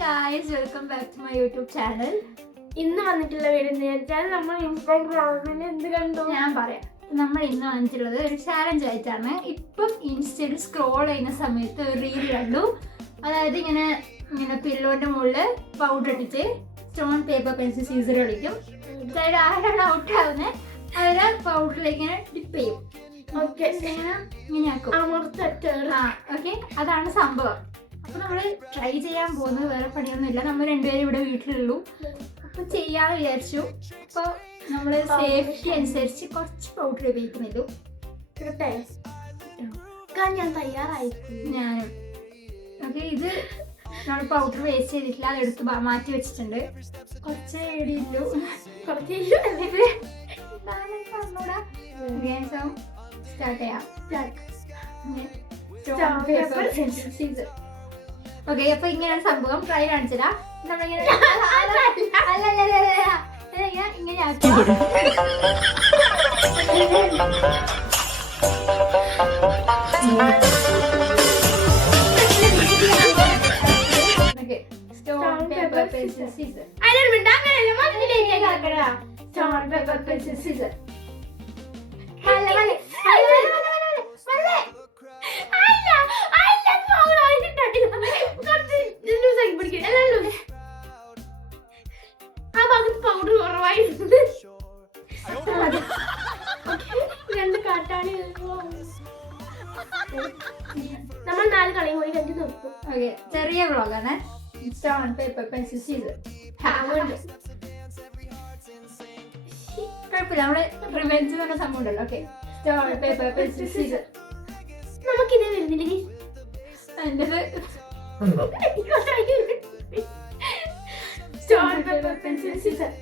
Guys, welcome back to my YouTube channel. ഇന്ന് വന്നിട്ടുള്ള video നമ്മൾ ഇൻസ്റ്റാഗ്രാമിൽ എന്ത് കണ്ടു ഞാൻ പറയാം. നമ്മൾ ഇന്ന് വന്നിട്ടുള്ളത് ഒരു ചാലഞ്ച് ആയിട്ടാണ്. ഇപ്പം ഇൻസ്റ്റയിൽ സ്ക്രോൾ ചെയ്യുന്ന സമയത്ത് ഒരു റീൽ കണ്ടു. അതായത് ഇങ്ങനെ പില്ലോന്റെ മുകളിൽ പൗഡർ ഇട്ടിട്ട് സ്റ്റോൺ പേപ്പർ പെൻസിൽ സീസർ കളിക്കും. അതായത് ആരാണ് ഔട്ട് ആവുന്നത് അവരെ പൗഡറിലേക്ക് ഇങ്ങനെ ഡിപ്പ് ചെയ്യും. ഓക്കെ, ഇങ്ങനെയാക്കും. ഓക്കെ, അതാണ് സംഭവം. അപ്പൊ നമ്മള് ട്രൈ ചെയ്യാൻ പോകുന്നത് വേറെ പണിയൊന്നുമില്ല. നമ്മൾ രണ്ടുപേരും ഇവിടെ വീട്ടിലുള്ളൂ. അപ്പൊ ചെയ്യാന്ന് വിചാരിച്ചു. അപ്പൊ നമ്മള് സേഫ്റ്റി അനുസരിച്ച് കുറച്ച് പൗഡർ ഉപയോഗിക്കുന്നില്ല. ഞാൻ തയ്യാറായി. ഞാനും ഓക്കെ. ഇത് നമ്മൾ പൗഡർ വേസ്റ്റ് ചെയ്തിട്ടില്ല, അതെടുത്ത് മാറ്റി വെച്ചിട്ടുണ്ട്. കുറച്ച് ഇടിയില്ലു, കുറച്ച് പറഞ്ഞൂടാ. സ്റ്റാർട്ട് ചെയ്യാം. ഓക്കെ, അപ്പൊ ഇങ്ങനെയാണ് സംഭവം. ട്രൈ കാണിച്ചതാ. നമ്മളിങ്ങനെ ഇങ്ങനെ ആക്കി stone paper pencil scissor. Stone paper pencil scissor. Powder കുറവായിരുന്നു. രണ്ട് കാട്ടാണി നമ്മൾ 4 കളിയും കൂടി കണ്ടു നിർത്തും. ഓക്കെ, ചെറിയ വ്ളോഗാണ്. Stone paper pencil scissor. കുഴപ്പമില്ല, നമ്മള് റിവെഞ്ച് എന്ന് പറഞ്ഞ സംഭവം ഉണ്ടല്ലോ. Okay, stone paper pencil scissor. നമുക്കിതേ വരുന്നില്ലേ എന്റേത് സ്റ്റോൺ പേപ്പർ പെൻസിൽ സീസർ.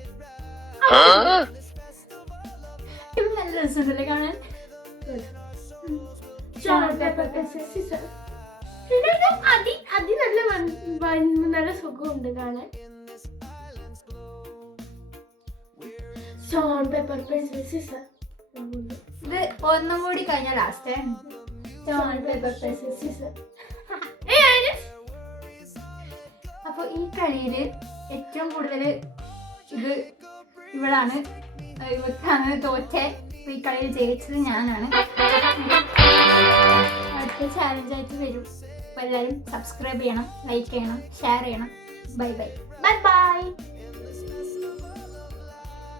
ഇത് നല്ല രസമുണ്ടല്ലേ കാണാൻ. Stone paper pencil scissor. അതി നല്ല സുഖമുണ്ട് കാണാൻ. Stone paper pencil scissor. ഇത് ഒന്നും കൂടി കഴിഞ്ഞ last. Stone paper pencil scissor. അപ്പൊ ഈ കളിയില് ഏറ്റവും കൂടുതൽ ഇത് ഇവളാണ്, ഇവക്കാണ് തോറ്റ. ഈ കളിയിൽ ജയിച്ചത് ഞാനാണ്. അടുത്ത ചാലഞ്ചായിട്ട് വരും. അപ്പൊ എല്ലാവരും സബ്സ്ക്രൈബ് ചെയ്യണം, ലൈക്ക് ചെയ്യണം, ഷെയർ ചെയ്യണം. Bye bye. Bye bye.